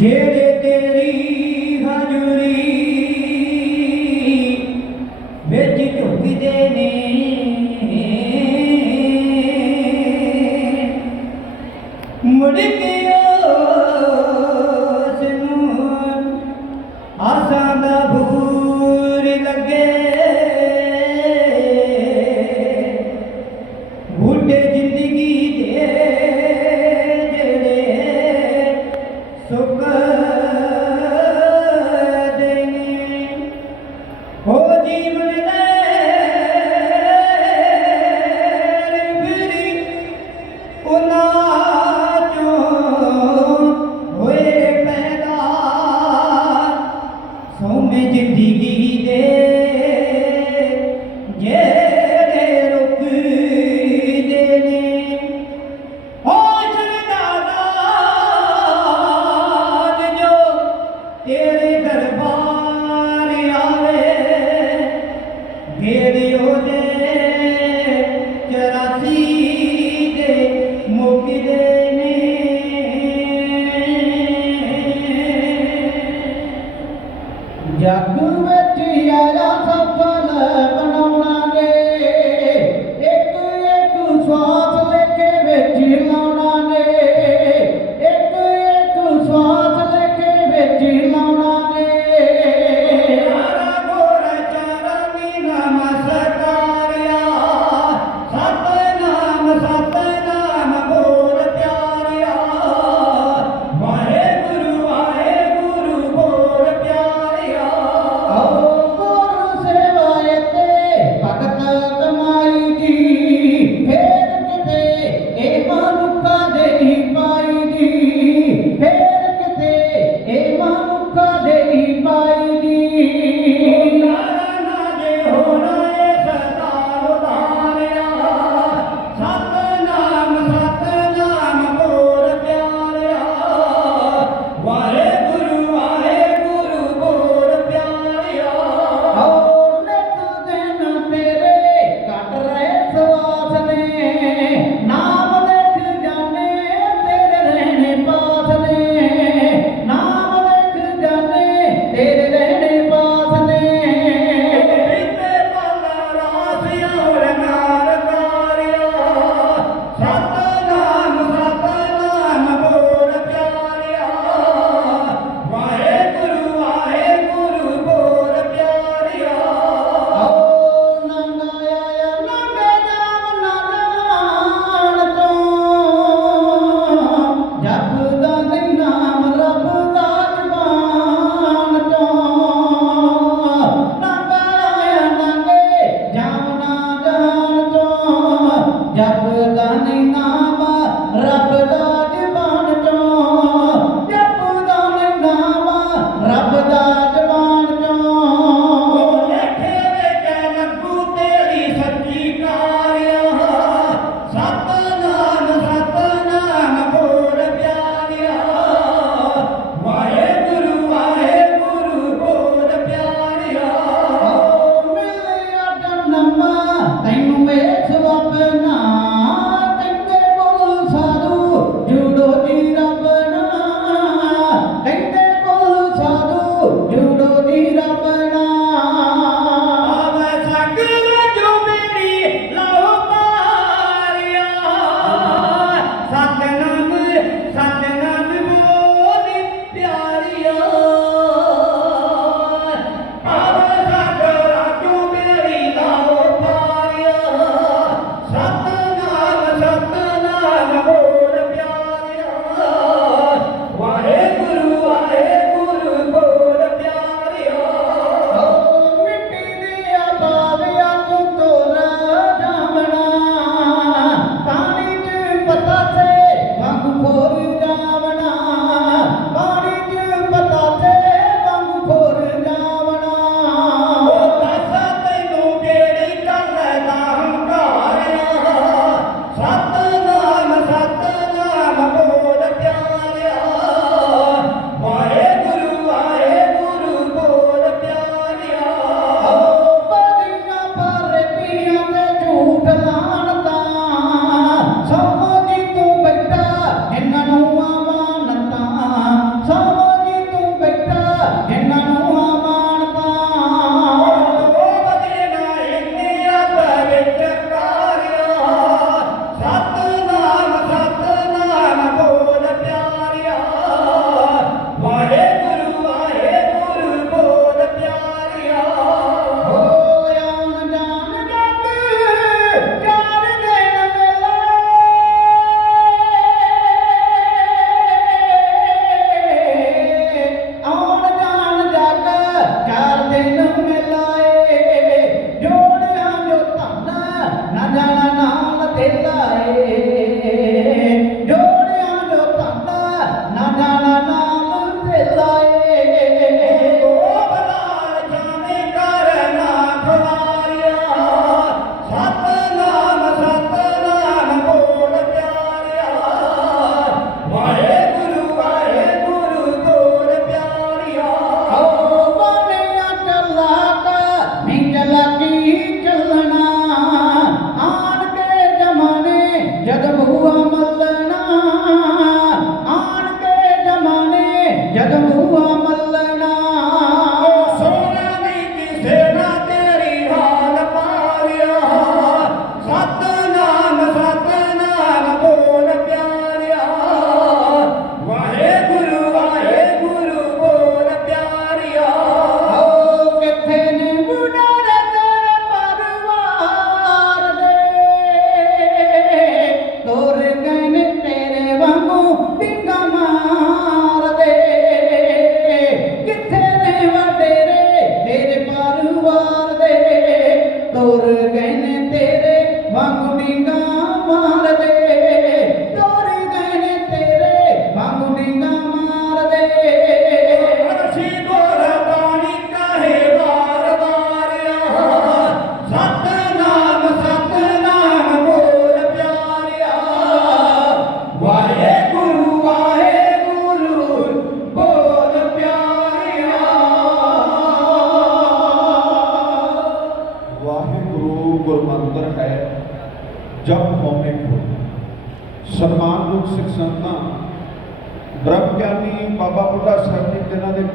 ਜਿਹੜੇ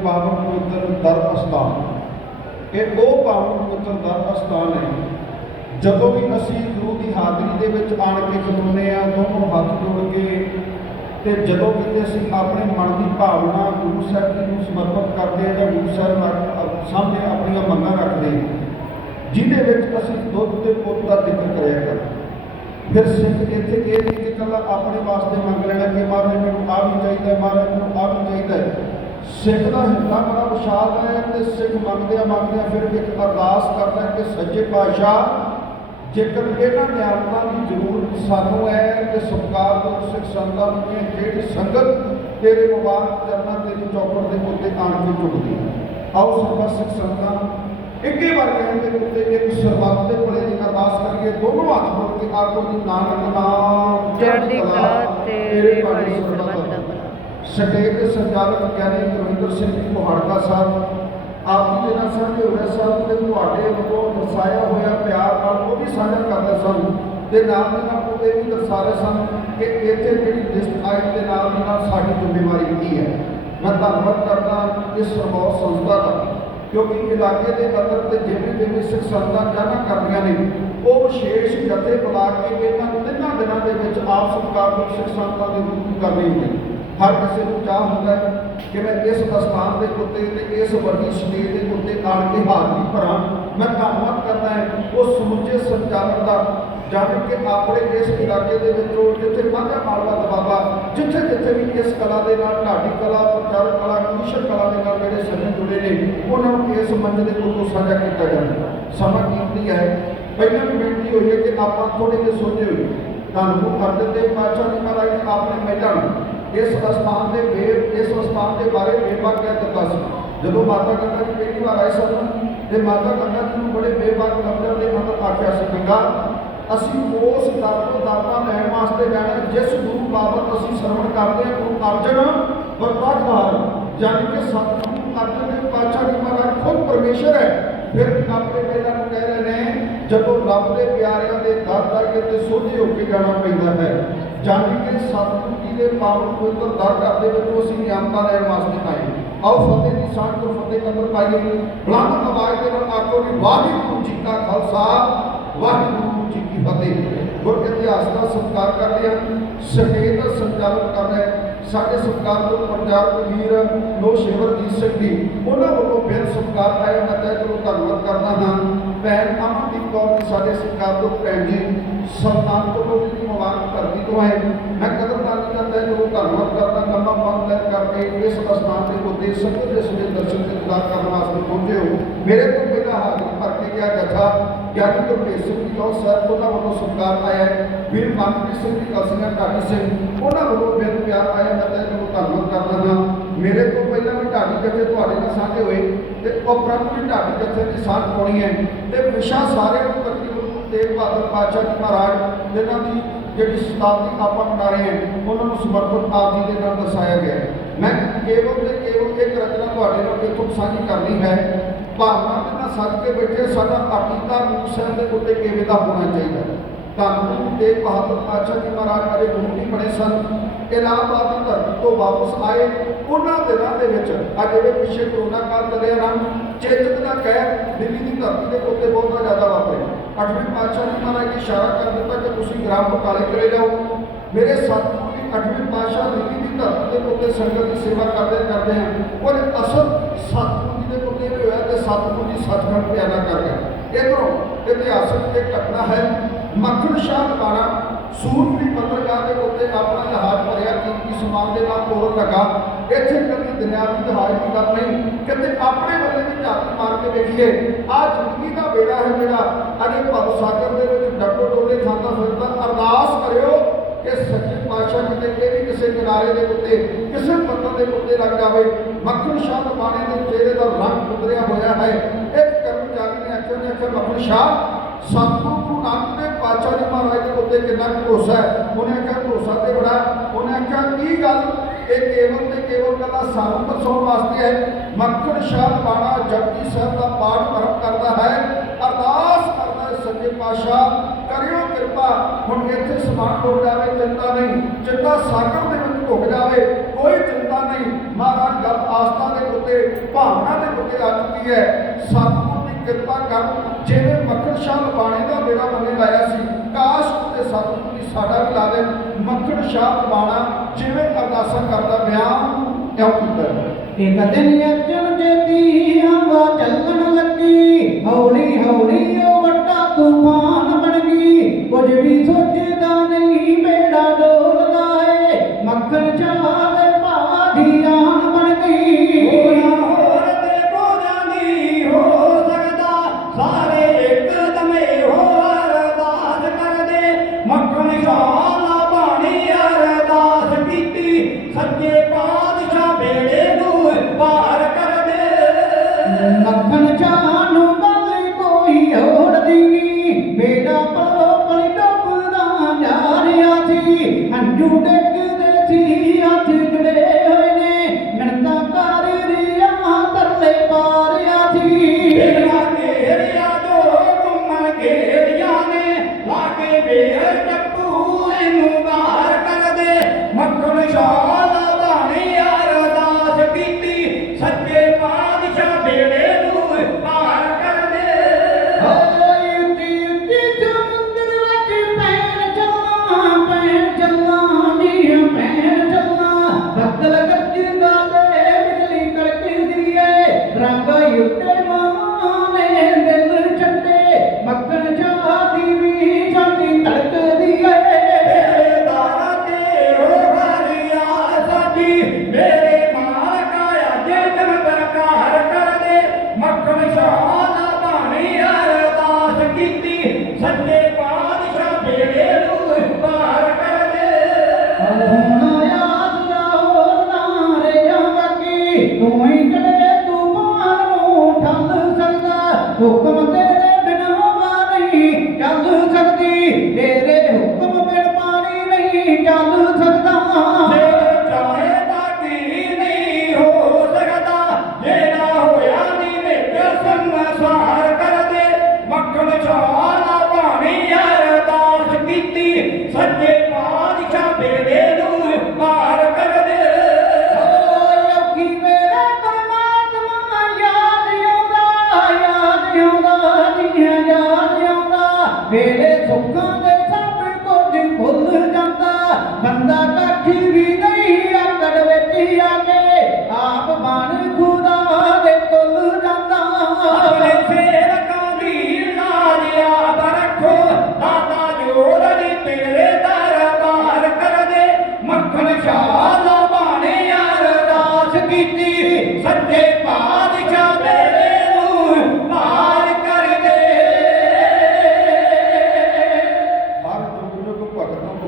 ਪਾਵਨ ਪਵਿੱਤਰ ਦਰ ਅਸਥਾਨ। ਇਹ ਉਹ ਪਾਵਨ ਪਵਿੱਤਰ ਦਰ ਅਸਥਾਨ ਹੈ ਜਦੋਂ ਵੀ ਅਸੀਂ ਗੁਰੂ ਦੀ ਹਾਜ਼ਰੀ ਦੇ ਵਿੱਚ ਆਣ ਕੇ ਖਲੋਨੇ ਆ ਦੋਨੋਂ ਹੱਥ ਜੋੜ ਕੇ ਤੇ ਜਦੋਂ ਕਿਤੇ ਅਸੀਂ ਆਪਣੇ ਮਨ ਦੀ ਭਾਵਨਾ ਗੁਰੂ ਸਾਹਿਬ ਜੀ ਨੂੰ ਸਮਰਪਿਤ ਕਰਦੇ ਆ ਜਾਂ ਗੁਰੂ ਸਾਹਿਬ ਨਾਲ ਸਾਹਮਣੇ ਆਪਣੀਆਂ ਮੰਗਾਂ ਰੱਖਦੇ ਹਾਂ ਜਿਹਦੇ ਵਿੱਚ ਅਸੀਂ ਦੁੱਧ ਦੇ ਪੁੱਤ ਦਾ ਜ਼ਿਕਰ ਕਰਿਆ ਕਰਦੇ ਫਿਰ ਸਿੱਖ ਇੱਥੇ ਇਹ ਨਹੀਂ ਕਿ ਕੱਲਾ ਆਪਣੇ ਵਾਸਤੇ ਮੰਗ ਲੈਣਾ ਕਿ ਮਹਾਰਾਜ ਮੈਨੂੰ ਆ ਵੀ ਚਾਹੀਦਾ ਹੈ, ਮਹਾਰਾਜ ਮੈਨੂੰ ਆ ਵੀ ਚਾਹੀਦਾ ਸਿੱਖ ਦਾ ਹਿਰਦਾ ਬੜਾ ਵਿਸ਼ਾਲ ਹੈ ਤੇ ਸਿੱਖ ਮੰਗਦੇ ਆ ਮੰਗਦੇ ਆ ਫਿਰ ਇੱਕ ਅਰਦਾਸ ਕਰਦਾ ਕਿ ਸੱਚੇ ਪਾਤਸ਼ਾਹ ਜੇਕਰ ਇਹਨਾਂ ਨਿਆਮਤਾਂ ਦੀ ਜ਼ਰੂਰਤ ਸਾਨੂੰ ਹੈ ਤੇ ਸਤਿਕਾਰ ਤੋਂ ਸਿੱਖ ਸੰਗਤਾਂ ਨੂੰ ਇਹ ਜਿਹੜੀ ਸੰਗਤ ਤੇਰੇ ਮੁਬਾਰਕ ਚਰਨਾਂ ਤੇਰੀ ਚੌਪੜ ਦੇ ਉੱਤੇ ਆਣ ਕੇ ਝੁਕਦੀ ਆਓ ਸਰਬੱਤ ਸਿੱਖ ਸੰਗਤਾਂ ਇੱਕੇ ਵਾਰ ਕਹਿਣ ਦੇ ਉੱਤੇ ਇੱਕ ਸਰਬੱਤ ਦੇ ਭਲੇ ਦੀ ਅਰਦਾਸ ਕਰੀਏ। ਦੋਨੋਂ ਹੱਥ ਜੋੜ ਕੇ ਆਖੋ ਜੀ ਨਾਨਕ ਨਾਮ ਚੜ੍ਹਦੀ ਕਲਾ ਤੇਰੇ ਭਾਣੇ ਸਰਬੱਤ ਸਟੇਟ ਦੇ ਸੰਚਾਲਕ ਗਿਆਨੀ ਗੁਰਵਿੰਦਰ ਸਿੰਘ ਜੀ ਕੋਹੜਕਾ ਸਾਹਿਬ, ਆਪ ਜੀ ਦੇ ਨਾਲ ਸਾਂਝੇ ਹੋਏ ਸਾਹਿਬ ਤੇ ਤੁਹਾਡੇ ਵੱਲੋਂ ਦਰਸਾਇਆ ਹੋਇਆ ਪਿਆਰ ਨਾਲ ਉਹ ਵੀ ਸਾਂਝਾ ਕਰਦੇ ਸਨ। ਤੇ ਨਾਲ ਦੇ ਨਾਲ ਉਹ ਇਹ ਵੀ ਦਰਸਾ ਰਹੇ ਸਨ ਕਿ ਇੱਥੇ ਜਿਹੜੀ ਲਿਸਟ ਆਈ ਦੇ ਨਾਲ ਦੀ ਨਾਲ ਸਾਡੀ ਜ਼ਿੰਮੇਵਾਰੀ ਕੀ ਹੈ। ਮੈਂ ਧੰਨਵਾਦ ਕਰਦਾ ਇਸ ਸਰਬੌਤ ਸੰਸਥਾ ਦਾ, ਕਿਉਂਕਿ ਇਲਾਕੇ ਦੇ ਅੰਦਰ ਤੇ ਜਿਵੇਂ ਜਿਵੇਂ ਸਿੱਖ ਸੰਗਤਾਂ ਜਾਣਾ ਕਰਦੀਆਂ ਨੇ, ਉਹ ਵਿਸ਼ੇਸ਼ ਜਥੇ ਬੁਲਾ ਕੇ ਇਹਨਾਂ ਤਿੰਨਾਂ ਦਿਨਾਂ ਦੇ ਵਿੱਚ ਆਪ ਸਰਕਾਰ ਨੂੰ ਸਿੱਖ ਸੰਗਤਾਂ ਦੇ ਰੂਪ ਕਰਨੀ ਹੁੰਦੀ ਹਰ ਕਿਸੇ ਨੂੰ ਚਾਹ ਹੁੰਦਾ ਕਿ ਮੈਂ ਇਸ ਅਸਥਾਨ ਦੇ ਉੱਤੇ ਤੇ ਇਸ ਵੱਡੀ ਸਟੇਜ ਦੇ ਉੱਤੇ ਆਣ ਕੇ ਹਾਜ਼ਰੀ ਭਰਾਂ। ਮੈਂ ਧੰਨਵਾਦ ਕਰਦਾ ਹੈ ਉਹ ਸਮੁੱਚੇ ਸੰਚਾਲਨ ਦਾ, ਜਦ ਕਿ ਆਪਣੇ ਇਸ ਇਲਾਕੇ ਦੇ ਵਿੱਚੋਂ ਜਿੱਥੇ ਮਾਝਾ ਮਾਲਵਾ ਦਬਾਬਾ ਜਿੱਥੇ ਜਿੱਥੇ ਵੀ ਇਸ ਕਲਾ ਦੇ ਨਾਲ, ਢਾਡੀ ਕਲਾ, ਪ੍ਰਚਾਰ ਕਲਾ, ਕਮਿਸ਼ਨ ਕਲਾ ਦੇ ਨਾਲ ਜਿਹੜੇ ਸੱਜਣ ਜੁੜੇ ਨੇ, ਉਹਨਾਂ ਨੂੰ ਇਸ ਮੰਚ ਦੇ ਉੱਤੋਂ ਸਾਂਝਾ ਕੀਤਾ ਜਾਂਦਾ ਸਮਾਂ ਕੀਮਤੀ ਹੈ। ਪਹਿਲਾਂ ਵੀ ਬੇਨਤੀ ਹੋਈ ਹੈ ਕਿ ਆਪਾਂ ਥੋੜੇ ਜਿਹੇ ਸੋਚੇ ਹੋਏ ਤੁਹਾਨੂੰ ਅਰਜਨ ਦੇਵ ਪਾਤਸ਼ਾਹ ਦੀ ਮਹਾਰਾਜ ਨੇ ਆਪਣੇ ਮਹਿਲਾਂ ਨੂੰ ਇਸ ਅਸਥਾਨ ਦੇ ਵੇਰ ਇਸ ਅਸਥਾਨ ਦੇ ਬਾਰੇ ਬੇਬਾਕ ਕਹਿ ਦਿੱਤਾ ਸੀ। ਜਦੋਂ ਮਾਤਾ ਗੰਗਾ ਜੀ ਪਹਿਲੀ ਵਾਰ ਆਏ ਸਨ, ਤੇ ਮਾਤਾ ਗੰਗਾ ਜੀ ਨੂੰ ਬੜੇ ਬੇਬਾਕ ਲਫ਼ਜ਼ਾਂ ਦੇ ਅੰਦਰ ਆਖਿਆ ਸੀ ਗੰਗਾ, ਅਸੀਂ ਉਸ ਦਰ ਤੋਂ ਦਾਤਾ ਲੈਣ ਵਾਸਤੇ ਜਾਣਾ ਜਿਸ ਗੁਰੂ ਬਾਬਤ ਅਸੀਂ ਸਰਵਣ ਕਰਦੇ ਹਾਂ, ਗੁਰੂ ਅਰਜਨ ਵਰਤਾਖਾਰ ਜਾਨੀ ਕਿ ਸਤਿਗੁਰੂ ਅਰਜਨ ਦੇਵ ਪਾਤਸ਼ਾਹ ਜੀ ਮਹਾਰਾਜ ਖੁਦ ਪਰਮੇਸ਼ਰ ਹੈ। ਫਿਰ ਆਪਣੇ ਪਹਿਲਾਂ ਨੂੰ ਕਹਿ ਰਹੇ ਨੇ, ਜਦੋਂ ਰੱਬ ਦੇ ਪਿਆਰਿਆਂ ਦੇ ਦਰ ਦਰ ਤੇ ਸੋਝੇ ਹੋ ਕੇ ਜਾਣਾ ਪੈਂਦਾ ਹੈ। ਜਾਣੀ ਕਿ ਸਤਿਗੁਰੂ ਜੀ ਦੇ ਪਾਵਨ ਪਵਿੱਤਰ ਦਰ ਘਰ ਦੇ ਵਿੱਚੋਂ ਅਸੀਂ ਨਿਯਮਤਾ ਲੈਣ ਵਾਸਤੇ ਆਏ ਆਓ ਫਤਿਹ ਦੀ ਸਾਂਝ ਤੋਂ ਫਤਿਹ ਕਦਰ ਪਾਈਏ। ਬੁਲੰਦ ਆਵਾਜ਼ ਦੇ ਨਾਲ ਆਖੋ ਵੀ ਵਾਹਿਗੁਰੂ ਜੀ ਕਾ ਖਾਲਸਾ, ਵਾਹਿਗੁਰੂ ਜੀ ਕੀ ਫਤਿਹ। ਗੁਰ ਇਤਿਹਾਸ ਦਾ ਸਤਿਕਾਰ ਕਰਦੇ ਹਾਂ। ਸੰਗੀਤ ਸੰਚਾਲਨ ਕਰ ਰਹੇ ਸਾਡੇ ਸਤਿਕਾਰ ਤੋਂ ਪ੍ਰਚਾਰਕ ਵੀਰ ਨੋ ਸ਼ਿਵਰਜੀਤ ਸਿੰਘ ਜੀ। ਉਹਨਾਂ ਵੱਲੋਂ ਬੇਨ ਸਤਿਕਾਰ ਆਇਆ ਮੈਂ ਤਹਿ ਦਿਲੋਂ ਧੰਨਵਾਦ ਕਰਦਾ ਹਾਂ। ਭੈਣ ਅਮਨਦੀਪ ਕੌਰ ਜੀ, ਸਾਡੇ ਸਤਿਕਾਰ ਤੋਂ ਭੈਣ ਜੀ ਸਲਤਾਨ ਤੋਂ ਦੀ ਧਰਤੀ ਤੋਂ ਹੈ ਮੈਂ ਕਦਰਦਾਨੀ ਦਾ ਤਹਿ ਧੰਨਵਾਦ ਕਰਦਾ ਕੰਮਾਂ ਬੰਦ ਲੈ ਕਰਕੇ ਇਸ ਅਸਥਾਨ ਦੇ ਉੱਤੇ ਸੰਗਤ ਦੇ ਸੁਨੇ ਦਰਸ਼ਨ ਤੇ ਖੁਦਾ ਕਰਨ ਵਾਸਤੇ ਪਹੁੰਚੇ ਹੋ। ਮੇਰੇ ਤੋਂ ਪਹਿਲਾਂ ਹਾਜ਼ਰੀ ਭਰ ਕੇ ਗਿਆ, ਜਥਾ ਗਿਆਨੀ ਗੁਰਪ੍ਰੀਤ ਸਿੰਘ ਜੀ ਲੋ ਸਾਹਿਬ ਉਹਨਾਂ ਵੱਲੋਂ ਸਤਿਕਾਰ ਆਇਆ ਹੈ। ਵੀਰ ਮਨਪ੍ਰੀਤ ਸਿੰਘ ਜੀ, ਕਲਸੀਆਂ ਢਾਡੀ ਸਿੰਘ, ਉਹਨਾਂ ਵੱਲੋਂ ਮੈਨੂੰ ਪਿਆਰ ਆਇਆ ਮੈਂ ਤੈਨੂੰ ਨੂੰ ਧੰਨਵਾਦ ਕਰਦਾ ਹਾਂ ਮੇਰੇ ਤੋਂ ਪਹਿਲਾਂ ਵੀ ਢਾਡੀ ਜਥੇ ਤੁਹਾਡੇ ਨਾਲ ਸਾਂਝੇ ਹੋਏ ਤੇ ਉਪਰੰਤ ਵੀ ਢਾਡੀ ਜਥੇ ਦੀ ਸਾਂਝ ਪਾਉਣੀ ਹੈ। ਤੇ ਵਿਸ਼ਾ ਸਾਰੇ ਨੂੰ ਤਕਰੀਬਨ ਗੁਰੂ ਤੇਗ ਬਹਾਦਰ ਪਾਤਸ਼ਾਹ ਜੀ ਮਹਾਰਾਜ, ਜਿਨ੍ਹਾਂ ਦੀ ਜਿਹੜੀ ਸ਼ਤਾਬਦੀ ਆਪਾਂ ਮਨਾ ਰਹੇ ਹਾਂ, ਉਹਨਾਂ ਨੂੰ ਸਮਰਪਿਤ ਆਪ ਜੀ ਦੇ ਨਾਲ ਦਰਸਾਇਆ ਗਿਆ ਮੈਂ ਕੇਵਲ ਤੇ ਕੇਵਲ ਇੱਕ ਰਚਨਾ ਤੁਹਾਡੇ ਨਾਲ ਇੱਥੋਂ ਸਾਂਝੀ ਕਰਨੀ ਹੈ, ਭਾਵਨਾ ਦੇ ਨਾਲ ਸੱਜ ਕੇ ਬੈਠੇ ਸਾਡਾ ਅਕੀਦਾ ਗੁਰੂ ਦੇ ਉੱਤੇ ਕਿਵੇਂ ਦਾ ਹੋਣਾ ਚਾਹੀਦਾ ਧੰਨ ਤੇ ਬਹਾਦਰ ਪਾਤਸ਼ਾਹ ਮਹਾਰਾਜ ਅਰੇ ਗੁਰੂ ਨਹੀਂ ਬਣੇ ਸਨ। ਇਲਾਹਾਬਾਦ ਦੀ ਧਰਤੀ ਤੋਂ ਵਾਪਸ ਆਏ। ਉਹਨਾਂ ਦਿਨਾਂ ਦੇ ਵਿੱਚ ਆ ਜਿਹੜੇ ਪਿੱਛੇ ਕਰੋਨਾ ਕਾਲ ਚੱਲਿਆ ਨਾ। ਚੇਤਕ ਦਾ ਕਹਿਰ ਦਿੱਲੀ ਦੀ ਧਰਤੀ ਦੇ ਉੱਤੇ ਬਹੁਤਾ ਜ਼ਿਆਦਾ ਵਾਪਰਿਆ। ਅੱਠਵੇਂ ਪਾਤਸ਼ਾਹ ਨੇ ਮਹਾਰਾਜ ਨੇ ਇਸ਼ਾਰਾ ਕਰ ਦਿੱਤਾ ਕਿ ਤੁਸੀਂ ਗ੍ਰਾਮ ਬਟਾਲੇ ਚਲੇ ਜਾਓ। ਮੇਰੇ ਸਤਿਗੁਰੂ ਦੀ ਅੱਠਵੇਂ ਪਾਤਸ਼ਾਹ ਦਿੱਲੀ ਦੀ ਧਰਤੀ ਦੇ ਉੱਤੇ ਸੰਗਤ ਦੀ ਸੇਵਾ ਕਰਦੇ ਕਰਦੇ ਹਨ। ਔਰ ਅਸਲ ਸਤਿਗੁਰੂ ਜੀ ਦੇ ਉੱਤੇ ਵੀ ਹੋਇਆ ਤੇ ਸਤਿਗੁਰੂ ਜੀ ਸੱਚਖੰਡ ਪਿਆਰਾ ਕਰ ਗਏ ਇਧਰੋਂ ਇਤਿਹਾਸਕ ਇੱਕ ਘਟਨਾ ਹੈ। ਮੱਖਣ ਸ਼ਾਹ ਲਗਾਣਾ ਸੂਰਪੀ ਪੱਤਰਕਾਰ ਦੇ ਉੱਤੇ ਆਪਣਾ ਜਹਾਜ਼ ਭਰਿਆ ਕੀਮਤੀ ਸਮਾਨ ਦੇ ਨਾਲ ਤੋਰਨ ਲੱਗਾ। ਇੱਥੇ ਕਦੀ ਦੁਨਿਆਵੀ ਜਹਾਜ਼ ਦੀ ਗੱਲ ਨਹੀਂ। ਕਿਤੇ ਆਪਣੇ ਵੱਲੇ ਵੀ ਝਾਤੀ ਮਾਰ ਕੇ ਵੇਖੀਏ ਆ ਜ਼ਿੰਦਗੀ ਦਾ ਬੇੜਾ ਹੈ ਜਿਹੜਾ ਅਜੇ ਭਵ ਸਾਗਰ ਦੇ ਵਿੱਚ ਡੱਕੋ ਡੋਲੇ ਖਾਂਦਾ ਫਿਰਦਾ। ਅਰਦਾਸ ਕਰਿਓ ਕਿ ਸੱਚੇ ਪਾਤਸ਼ਾਹ ਕਿਤੇ ਇਹ ਵੀ ਕਿਸੇ ਕਿਨਾਰੇ ਦੇ ਉੱਤੇ, ਕਿਸੇ ਪੱਤਰ ਦੇ ਉੱਤੇ ਲੱਗ ਜਾਵੇ। ਮੱਖਣ ਸ਼ਾਹ ਲਗਾਣੇ ਦੇ ਚਿਹਰੇ ਦਾ ਰੰਗ ਉਤਰਿਆ ਹੋਇਆ ਹੈ। ਇੱਕ ਕਰਮਚਾਰੀ ਨੇ ਆਖਿਆ ਨੇ ਆਖਿਆ, ਮੱਖਣ ਸ਼ਾਹ, ਸਤਿਗੁਰੂ ਨਾਨਕ ਪਾਤਸ਼ਾਹ ਜੀ ਮਹਾਰਾਜ ਦੇ ਉੱਤੇ ਕਿੰਨਾ ਭਰੋਸਾ ਹੈ, ਉਹਨੇ ਆਖਿਆ ਭਰੋਸਾ ਤੇ ਬੜਾ, ਉਹਨੇ ਆਖਿਆ, ਕੀ ਗੱਲ? ਇਹ ਕੇਵਲ ਤੇ ਕੇਵਲ ਕੱਲਾ ਸਾਨੂੰ ਦਰਸਾਉਣ ਵਾਸਤੇ ਹੈ। ਮੱਖਣ ਸ਼ਾਹ ਪਾਣਾ ਜਪਜੀ ਸਾਹਿਬ ਦਾ ਪਾਠ ਕਰਮ ਕਰਦਾ ਹੈ। ਅਰਦਾਸ ਕਰਦਾ ਹੈ ਸੱਚੇ ਪਾਤਸ਼ਾਹ, ਕਰਿਓ ਕਿਰਪਾ, ਹੁਣ ਇੱਥੇ ਸਮਾਨ ਡੁੱਬ ਜਾਵੇ, ਚਿੰਤਾ ਨਹੀਂ। ਚਿੰਤਾ ਸਾਗਰ ਦੇ ਵਿੱਚ ਡੁੱਬ ਜਾਵੇ, ਕੋਈ ਚਿੰਤਾ ਨਹੀਂ। ਮਹਾਰਾਜ ਗੱਲ ਆਸਥਾ ਦੇ ਉੱਤੇ, ਭਾਵਨਾ ਦੇ ਉੱਤੇ ਆ ਚੁੱਕੀ ਹੈ। ਸਤਿਗੁਰ ਕਿਰਪਾ ਕਰ ਜਿਵੇਂ ਮੱਖਣ ਸ਼ਾਹ ਲਬਾਣੇ ਦਾ ਬੇੜਾ ਬੰਨੇ ਲਾਇਆ ਸੀ, ਕਾਸ਼ ਤੇ ਸਤਿਗੁਰ ਦੀ ਸਾਡਾ ਵੀ ਲਾ ਦੇ। ਮੱਖਣ ਸ਼ਾਹ ਲਬਾਣਾ ਜਿਵੇਂ ਅਰਦਾਸਾਂ ਕਰਦਾ ਬਿਆਨ ਕਿਉਂ ਕੀਤਾ? ਹੈ? ਇੱਕ ਅਰਜਨ ਜੇਤੀ, ਹਵਾ ਚੱਲਣ ਲੱਗੀ। ਹੌਲੀ ਹੌਲੀ ਉਹ ਵੱਡਾ ਤੂਫਾਨ ਬਣ ਗਈ। ਕੁਝ ਵੀ ਸੋਚਦਾ ভক্তমতে ਆਉਂਦਾ ਵੇਲੇ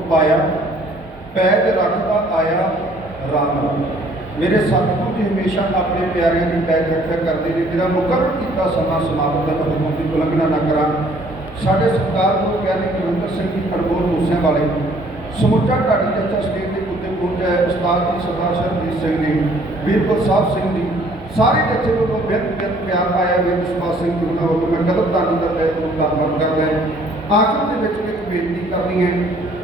ਪਾਇਆ ਪੈਜ ਰੱਖਦਾ ਆਇਆ ਰਾਮ। ਮੇਰੇ ਸਤਿਗੁਰੂ ਜੀ ਹਮੇਸ਼ਾ ਆਪਣੇ ਪਿਆਰਿਆਂ ਦੀ ਪੈਜ ਰੱਖਿਆ ਕਰਦੇ ਨੇ ਜਿਹੜਾ ਮੁਕਰਰ ਕੀਤਾ ਸਮਾਂ ਸਮਾਪਤ ਦਾ ਹੁਕਮ ਦੀ ਉਲੰਘਣਾ ਨਾ ਕਰਾਂ। ਸਾਡੇ ਸਰਕਾਰ ਨੂੰ ਗਿਆਨੀ ਗੁਰਿੰਦਰ ਸਿੰਘ ਜੀ ਖੜਗੋਲ ਮੂਸਿਆਂ ਵਾਲੇ, ਸਮੁੱਚਾ ਢਾਡੀ ਚੱਚਾ ਸਟੇਜ ਦੇ ਉੱਤੇ ਪਹੁੰਚਿਆ ਉਸਤਾਦ ਜੀ ਸਰਦਾਰ ਸਰਜੀਤ ਸਿੰਘ ਜੀ ਵੀਰਪੁਰ ਸਾਹਿਬ ਸਿੰਘ ਜੀ, ਸਾਰੇ ਜੱਥੇ ਵੱਲੋਂ ਬਿਰਤ ਬਿਰਤ ਪਿਆਰ ਆਇਆ ਹੋਇਆ ਵਿਸ਼ਵਾਸ ਸਿੰਘ ਜੀ ਉਹਨਾਂ ਵੱਲੋਂ, ਮੈਂ ਕਦਰਦਾਨੀ ਦਾ ਤਹਿ ਦਿਲੋਂ ਧੰਨਵਾਦ ਕਰਦਾ ਹਾਂ। ਆਖਰ ਦੇ ਵਿੱਚ ਇੱਕ ਬੇਨਤੀ ਕਰਨੀ ਹੈ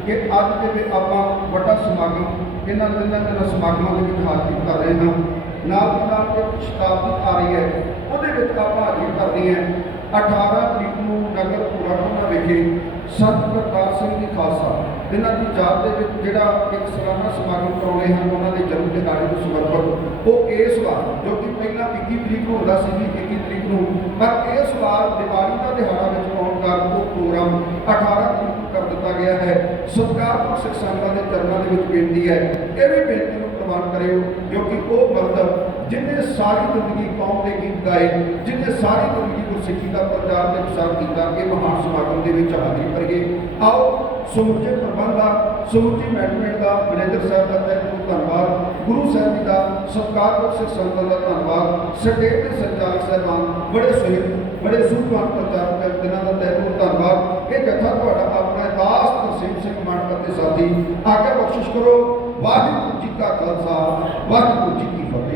ਕਿ ਅੱਜ ਜਿਵੇਂ ਆਪਾਂ ਵੱਡਾ ਸਮਾਗਮ, ਇਹਨਾਂ ਤਿੰਨਾਂ ਤਿੰਨਾਂ ਸਮਾਗਮਾਂ ਦੇ ਵਿੱਚ ਹਾਜ਼ਰ ਕਰ ਰਹੇ ਹਾਂ। ਨਾਲ ਦੀ ਨਾਲ ਇੱਕ ਸ਼ਤਾਬਦੀ ਆ ਰਹੀ ਹੈ, ਉਹਦੇ ਵਿੱਚ ਆਪਾਂ ਹਾਜ਼ਰ ਕਰਨੀ ਹੈ। 18 ਤਰੀਕ ਨੂੰ ਨਗਰ ਪੁਰਾਣਾ ਵਿਖੇ ਸੰਤ ਕਰਤਾਰ ਸਿੰਘ ਜੀ ਖਾਲਸਾ, ਇਹਨਾਂ ਦੀ ਯਾਦ ਦੇ ਵਿੱਚ ਜਿਹੜਾ ਇੱਕ ਸਾਲਾਨਾ ਸਮਾਗਮ ਕਰਾਉਣੇ ਹਨ, ਉਹਨਾਂ ਦੇ ਜਨਮ ਦਿਹਾੜੇ ਨੂੰ ਸਮਰਪਿਤ। ਉਹ ਇਸ ਵਾਰ, ਜੋ ਕਿ ਪਹਿਲਾਂ 21 ਤਰੀਕ ਨੂੰ ਹੁੰਦਾ ਸੀ ਜੀ 21 ਤਰੀਕ ਨੂੰ, ਪਰ ਇਸ ਵਾਰ ਦੀਵਾਲੀ ਦਾ ਦਿਹਾੜਾ ਵਿੱਚ ਆਉਣ ਕਾਰਨ ਪ੍ਰੋਗਰਾਮ 18 ਤਰੀਕ ਨੂੰ ਕਰ ਦਿੱਤਾ ਗਿਆ ਹੈ। ਸਤਿਕਾਰਯੋਗ ਸਿੱਖ ਸੰਗਤਾਂ ਦੇ ਚਰਨਾਂ ਦੇ ਵਿੱਚ ਬੇਨਤੀ ਹੈ, ਇਹ ਵੀ ਬੇਨਤੀ ਨੂੰ ਪ੍ਰਵਾਨ ਕਰਿਓ ਜੋ ਉਹ ਮਰਦ ਜਿਨੇ ਸਾਰੀ ਜ਼ਿੰਦਗੀ ਕੌਮ ਦੇ ਗੀਤ ਗਾਏ, ਜਿਨੇ ਸਾਰੀ ਜ਼ਿੰਦਗੀ ਗੁਰਸਿੱਖੀ ਦਾ ਪ੍ਰਚਾਰ ਤੇ ਪ੍ਰਸਾਰ ਕੀਤਾ, ਇਹ ਮਹਾਨ ਸਮਾਗਮ ਦੇ ਵਿੱਚ ਹਾਜ਼ਰੀ ਭਰੀਏ। ਆਓ, ਸਮੁੱਚੇ ਪ੍ਰਬੰਧ ਦਾ, ਸਮੁੱਚੀ ਮੈਨੇਜਮੈਂਟ ਦਾ, ਮੈਨੇਜਰ ਸਾਹਿਬ ਦਾ ਤਹਿ ਦਿਲੋਂ ਧੰਨਵਾਦ, ਗੁਰੂ ਸਾਹਿਬ ਜੀ ਦਾ ਸਤਿਕਾਰਯੋਗ ਸਿੱਖ ਸੰਗਤਾਂ ਦਾ ਧੰਨਵਾਦ, ਸਟੇਟ ਦੇ ਸੰਚਾਲਕ ਸਾਹਿਬਾਨ, ਬੜੇ ਸੁਹਿਰਦ ਬੜੇ ਸੂਝਵਾਨ ਪ੍ਰਚਾਰਕ ਹੈ ਜਿਨ੍ਹਾਂ ਦਾ ਤਹਿ ਦਿਲੋਂ ਧੰਨਵਾਦ। ਇਹ ਜਥਾ ਤੁਹਾਡਾ ਆਪਣਾ ਦਾਸ ਤਰਸੀਮ ਸਿੰਘ ਮਨ ਅਤੇ ਸਾਥੀ ਆਗੇ ਬਖਸ਼ਿਸ਼ ਕਰੋ। ਵਾਹਿਗੁਰੂ ਜੀ ਕਾ ਖਾਲਸਾ, ਵਾਹਿਗੁਰੂ ਜੀ ਕੀ ਫਤਿਹ।